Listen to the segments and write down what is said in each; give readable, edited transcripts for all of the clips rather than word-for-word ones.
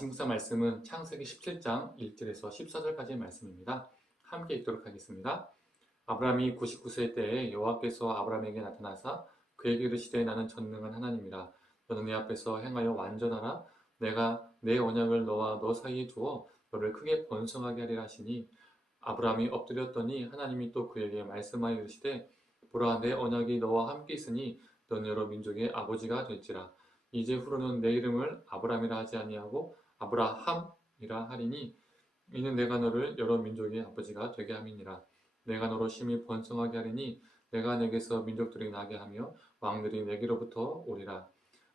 아침 묵상 말씀은 창세기 17장 1절에서 14절까지의 말씀입니다. 함께 읽도록 하겠습니다. 아브라함이 99세 때에 여호와께서 아브라함에게 나타나사 그에게 이르시되 나는 전능한 하나님이라. 너는 내 앞에서 행하여 완전하라. 내가 내 언약을 너와 너 사이에 두어 너를 크게 번성하게 하리라 하시니 아브라함이 엎드렸더니 하나님이 또 그에게 말씀하여 이르시되 보라 내 언약이 너와 함께 있으니 너는 여러 민족의 아버지가 될지라. 이제 후로는 내 이름을 아브라함이라 하지 아니하고 아브라함이라 하리니 이는 내가 너를 여러 민족의 아버지가 되게 함이니라. 내가 너로 심히 번성하게 하리니 내가 내게서 민족들이 나게 하며 왕들이 내게로부터 오리라.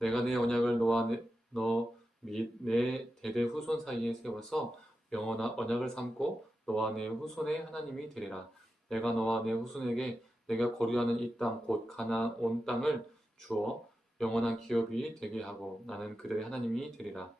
내가 내 언약을 너와 너 및 내 대대 후손 사이에 세워서 영원한 언약을 삼고 너와 내 후손의 하나님이 되리라. 내가 너와 내 후손에게 내가 거류하는 이 땅 곧 가나안 온 땅을 주어 영원한 기업이 되게 하고 나는 그들의 하나님이 되리라.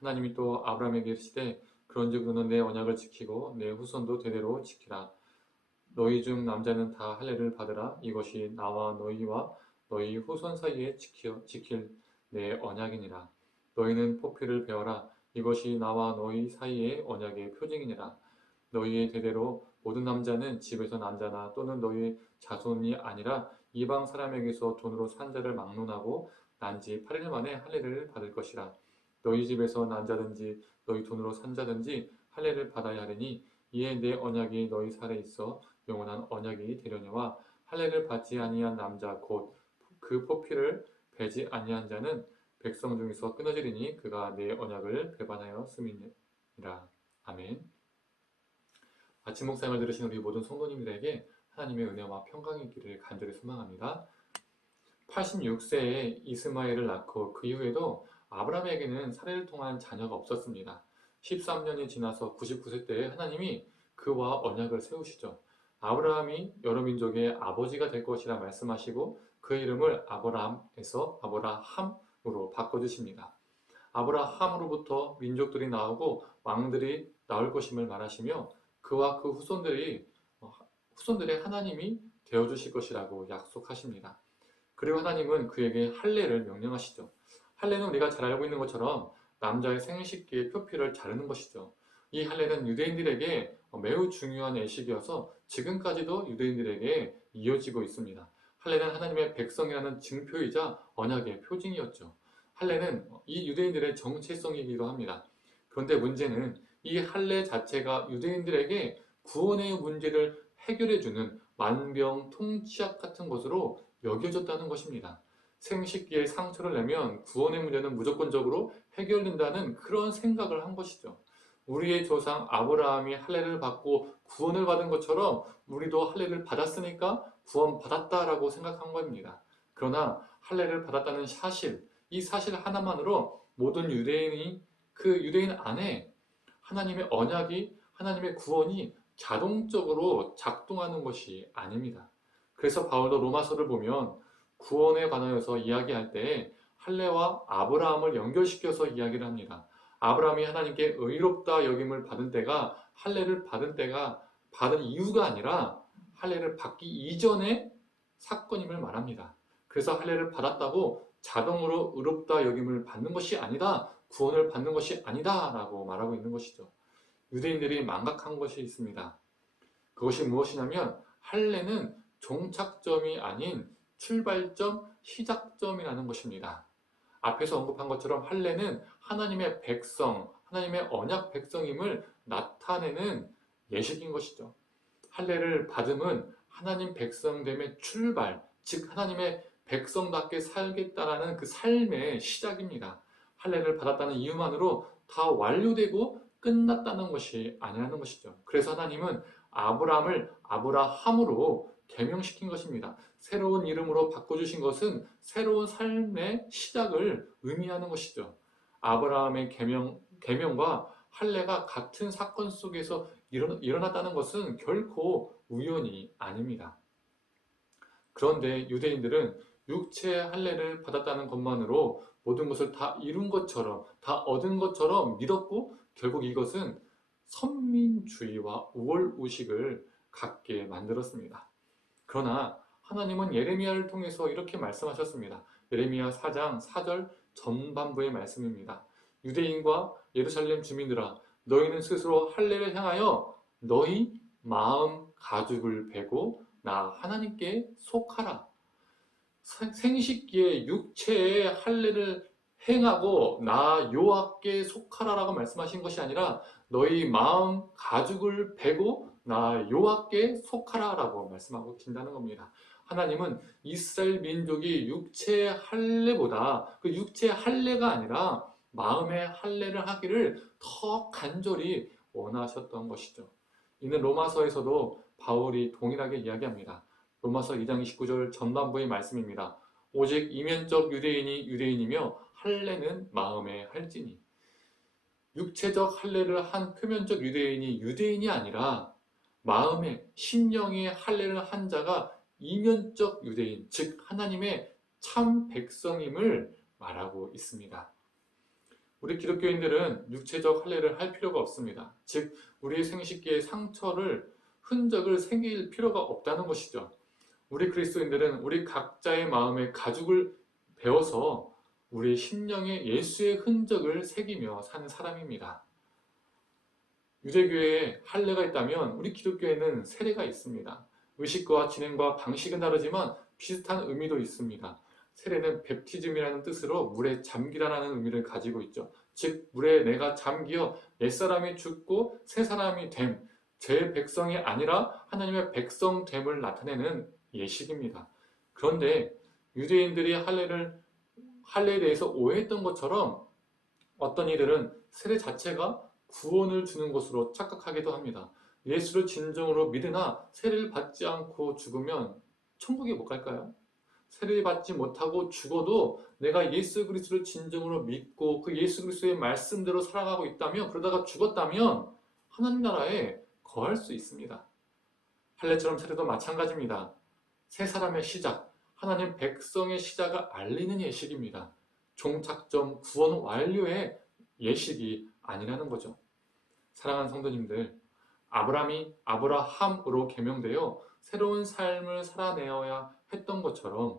하나님이 또 아브라함에게 이르시되 그런즉 너는 내 언약을 지키고 내 후손도 대대로 지키라. 너희 중 남자는 다 할례를 받으라. 이것이 나와 너희와 너희 후손 사이에 지킬 내 언약이니라. 너희는 포피를 베어라. 이것이 나와 너희 사이의 언약의 표징이니라. 너희의 대대로 모든 남자는 집에서 난 자나 또는 너희 자손이 아니라 이방 사람에게서 돈으로 산 자를 막론하고 난 지 8일 만에 할례를 받을 것이라. 너희 집에서 난 자든지 너희 돈으로 산 자든지 할례를 받아야 하리니 이에 내 언약이 너희 살에 있어 영원한 언약이 되려니와 할례를 받지 아니한 남자 곧 그 포피를 베지 아니한 자는 백성 중에서 끊어지리니 그가 내 언약을 배반하였음이니라. 아멘. 아침 묵상을 들으신 우리 모든 성도님들에게 하나님의 은혜와 평강이 있기를 간절히 소망합니다. 86세에 이스마엘을 낳고 그 이후에도 아브라함에게는 사례를 통한 자녀가 없었습니다. 13년이 지나서 99세 때에 하나님이 그와 언약을 세우시죠. 아브라함이 여러 민족의 아버지가 될 것이라 말씀하시고 그 이름을 아브라함에서 아브라함으로 바꿔주십니다. 아브라함으로부터 민족들이 나오고 왕들이 나올 것임을 말하시며 그와 그 후손들의 하나님이 되어주실 것이라고 약속하십니다. 그리고 하나님은 그에게 할례를 명령하시죠. 할례는 우리가 잘 알고 있는 것처럼 남자의 생식기의 표피를 자르는 것이죠. 이 할례는 유대인들에게 매우 중요한 예식이어서 지금까지도 유대인들에게 이어지고 있습니다. 할례는 하나님의 백성이라는 증표이자 언약의 표징이었죠. 할례는 이 유대인들의 정체성이기도 합니다. 그런데 문제는 이 할례 자체가 유대인들에게 구원의 문제를 해결해주는 만병통치약 같은 것으로 여겨졌다는 것입니다. 생식기에 상처를 내면 구원의 문제는 무조건적으로 해결된다는 그런 생각을 한 것이죠. 우리의 조상 아브라함이 할례를 받고 구원을 받은 것처럼 우리도 할례를 받았으니까 구원받았다라고 생각한 겁니다. 그러나 할례를 받았다는 사실, 이 사실 하나만으로 모든 유대인이 그 유대인 안에 하나님의 언약이, 하나님의 구원이 자동적으로 작동하는 것이 아닙니다. 그래서 바울도 로마서를 보면 구원에 관하여서 이야기할 때 할례와 아브라함을 연결시켜서 이야기를 합니다. 아브라함이 하나님께 의롭다 여김을 받은 때가 할례를 받은 이유가 아니라 할례를 받기 이전의 사건임을 말합니다. 그래서 할례를 받았다고 자동으로 의롭다 여김을 받는 것이 아니다, 구원을 받는 것이 아니다 라고 말하고 있는 것이죠. 유대인들이 망각한 것이 있습니다. 그것이 무엇이냐면 할례는 종착점이 아닌 출발점, 시작점이라는 것입니다. 앞에서 언급한 것처럼 할례는 하나님의 백성, 하나님의 언약 백성임을 나타내는 예식인 것이죠. 할례를 받음은 하나님 백성됨의 출발, 즉 하나님의 백성답게 살겠다라는 그 삶의 시작입니다. 할례를 받았다는 이유만으로 다 완료되고 끝났다는 것이 아니라는 것이죠. 그래서 하나님은 아브라함을 아브라함으로 개명시킨 것입니다. 새로운 이름으로 바꿔주신 것은 새로운 삶의 시작을 의미하는 것이죠. 아브라함의 계명과 할례가 같은 사건 속에서 일어났다는 것은 결코 우연이 아닙니다. 그런데 유대인들은 육체의 할례를 받았다는 것만으로 모든 것을 다 이룬 것처럼, 다 얻은 것처럼 믿었고 결국 이것은 선민주의와 우월의식을 갖게 만들었습니다. 그러나 하나님은 예레미야를 통해서 이렇게 말씀하셨습니다. 예레미야 4장 4절 전반부의 말씀입니다. 유대인과 예루살렘 주민들아 너희는 스스로 할례를 행하여 너희 마음 가죽을 베고 나 하나님께 속하라. 생식기에 육체의 할례를 행하고 나 여호와께 속하라라고 말씀하신 것이 아니라 너희 마음 가죽을 베고 나 여호와께 속하라라고 말씀하고 계신다는 겁니다. 하나님은 이스라엘 민족이 육체의 할례보다 그 육체의 할례가 아니라 마음의 할례를 하기를 더 간절히 원하셨던 것이죠. 이는 로마서에서도 바울이 동일하게 이야기합니다. 로마서 2장 29절 전반부의 말씀입니다. 오직 이면적 유대인이 유대인이며 할례는 마음에 할지니. 육체적 할례를 한 표면적 유대인이 유대인이 아니라 마음에 심령의 할례를 한 자가 이면적 유대인, 즉 하나님의 참 백성임을 말하고 있습니다. 우리 기독교인들은 육체적 할례를 할 필요가 없습니다. 즉 우리의 생식기에 상처를 흔적을 새길 필요가 없다는 것이죠. 우리 그리스도인들은 우리 각자의 마음에 가죽을 베어서 우리 심령에 예수의 흔적을 새기며 사는 사람입니다. 유대교회에 할례가 있다면 우리 기독교에는 세례가 있습니다. 의식과 진행과 방식은 다르지만 비슷한 의미도 있습니다. 세례는 베프티즘이라는 뜻으로 물에 잠기다라는 의미를 가지고 있죠. 즉 물에 내가 잠기어 옛사람이 죽고 새 사람이 됨, 제 백성이 아니라 하나님의 백성됨을 나타내는 예식입니다. 그런데 유대인들이 할례에 대해서 오해했던 것처럼 어떤 이들은 세례 자체가 구원을 주는 것으로 착각하기도 합니다. 예수를 진정으로 믿으나 세례를 받지 않고 죽으면 천국에 못 갈까요? 세례를 받지 못하고 죽어도 내가 예수 그리스도를 진정으로 믿고 그 예수 그리스도의 말씀대로 살아가고 있다면, 그러다가 죽었다면 하나님 나라에 거할 수 있습니다. 할례처럼 세례도 마찬가지입니다. 새 사람의 시작, 하나님 백성의 시작을 알리는 예식입니다. 종착점, 구원 완료의 예식이 아니라는 거죠. 사랑하는 성도님들, 아브라함이 아브라함으로 계명되어 새로운 삶을 살아내어야 했던 것처럼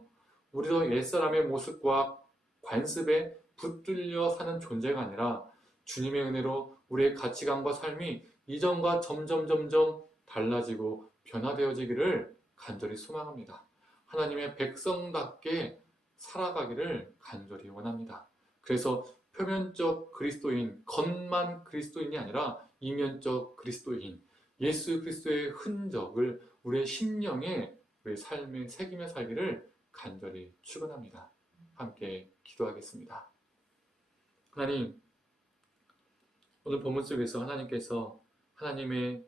우리도 옛사람의 모습과 관습에 붙들려 사는 존재가 아니라 주님의 은혜로 우리의 가치관과 삶이 이전과 점점 달라지고 변화되어지기를 간절히 소망합니다. 하나님의 백성답게 살아가기를 간절히 원합니다. 그래서 표면적 그리스도인, 겉만 그리스도인이 아니라 이면적 그리스도인, 예수 그리스도의 흔적을 우리의 심령에, 우리의 삶에 새기며 살기를 간절히 축원합니다. 함께 기도하겠습니다. 하나님, 오늘 본문 속에서 하나님께서 하나님의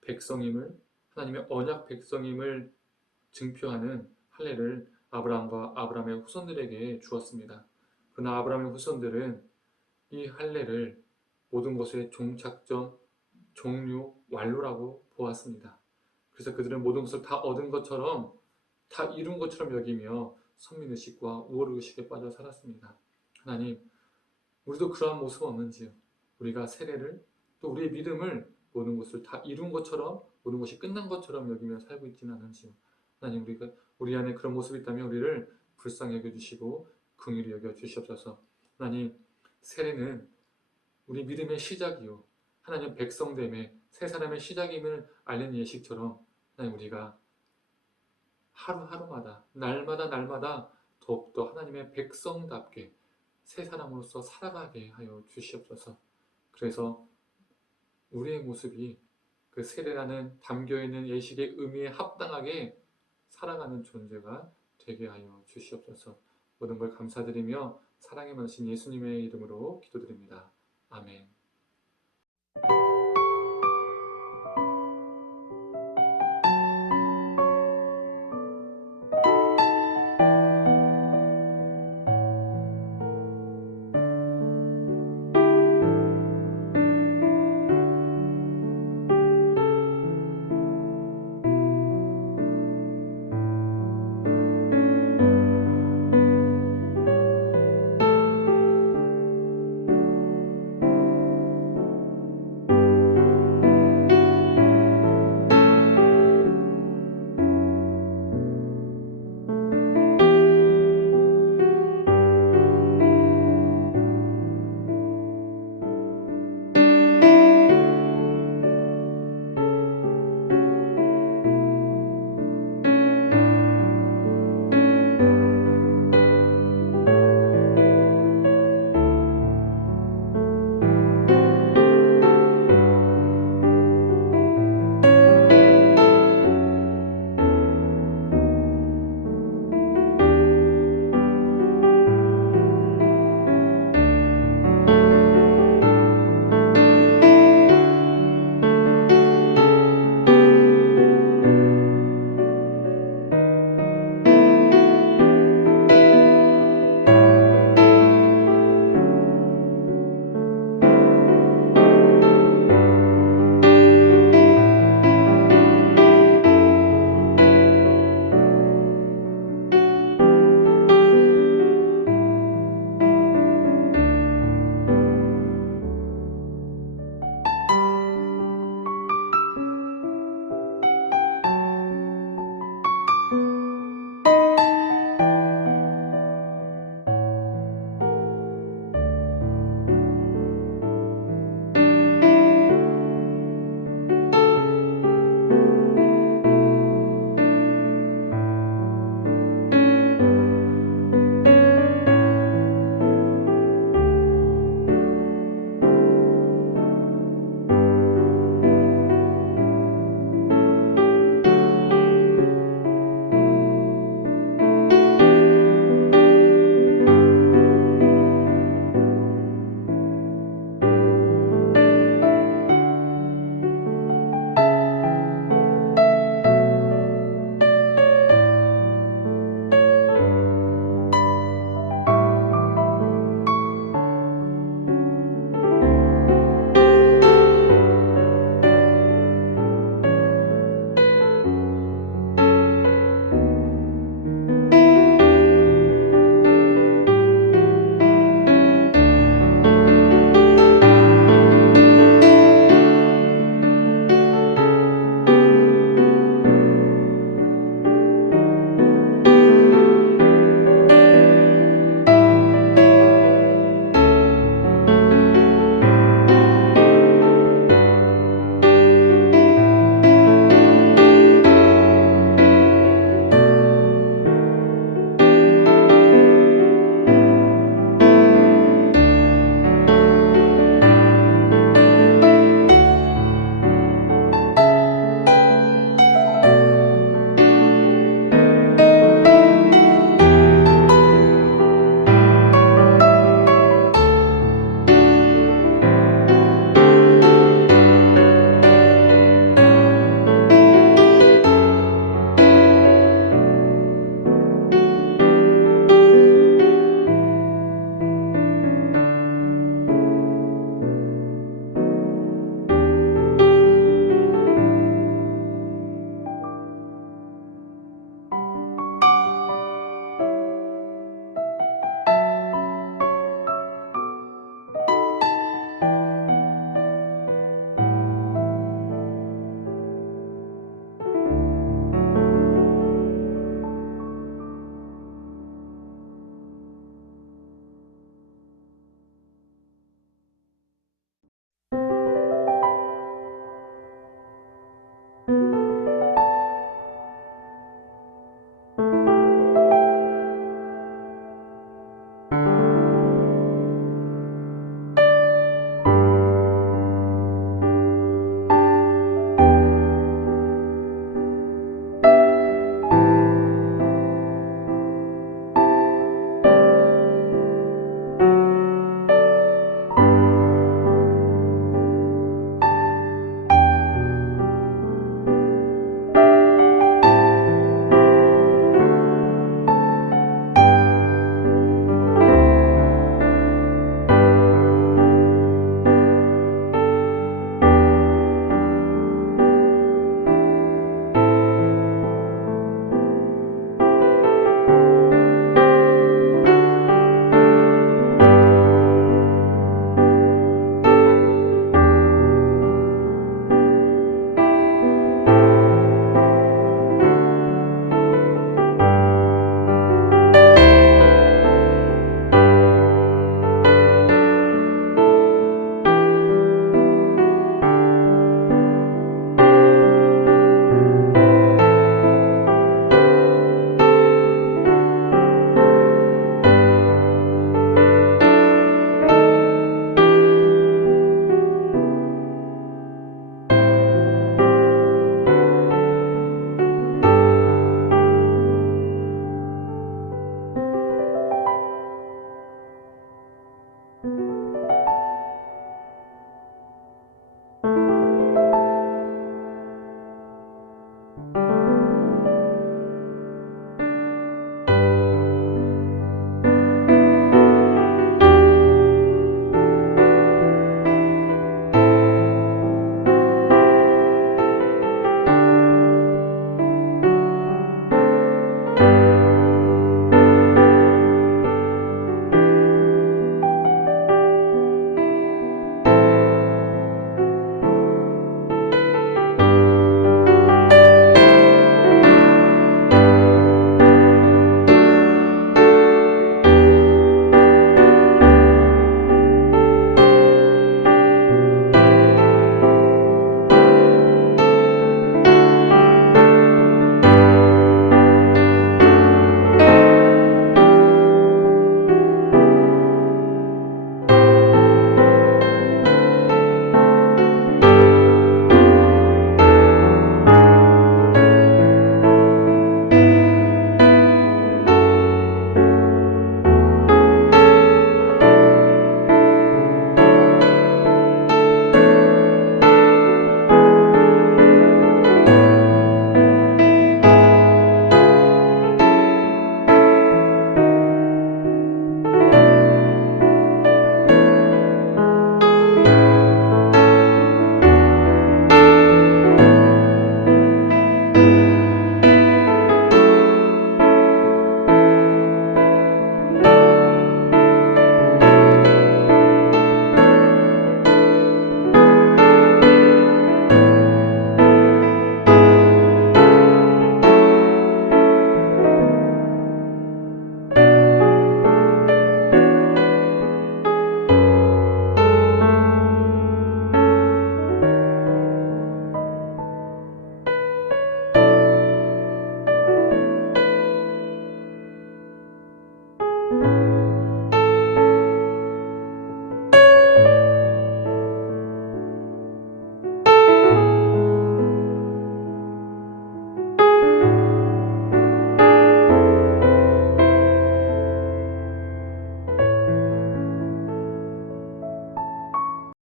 백성임을, 하나님의 언약 백성임을 증표하는 할례를 아브라함과 아브라함의 후손들에게 주었습니다. 그러나 아브라함의 후손들은 이 할례를 모든 것의 종착점, 종류, 완료라고 보았습니다. 그래서 그들은 모든 것을 다 얻은 것처럼, 다 이룬 것처럼 여기며 선민의식과 우월의식에 빠져 살았습니다. 하나님, 우리도 그러한 모습은 없는지요? 우리가 세례를, 또 우리의 믿음을 모든 것을 다 이룬 것처럼, 모든 것이 끝난 것처럼 여기며 살고 있지는 않은지요? 하나님, 우리 안에 그런 모습이 있다면 우리를 불쌍히 여겨주시고 긍휼히 여겨주시옵소서. 하나님, 세례는 우리 믿음의 시작이요, 하나님 백성됨의 새 사람의 시작임을 알리는 예식처럼 하나님, 우리가 하루하루마다, 날마다 더욱더 하나님의 백성답게 새 사람으로서 살아가게 하여 주시옵소서. 그래서 우리의 모습이 그 세례라는 담겨있는 예식의 의미에 합당하게 살아가는 존재가 되게 하여 주시옵소서. 모든 걸 감사드리며 사랑에 많으신 예수님의 이름으로 기도드립니다. 아멘.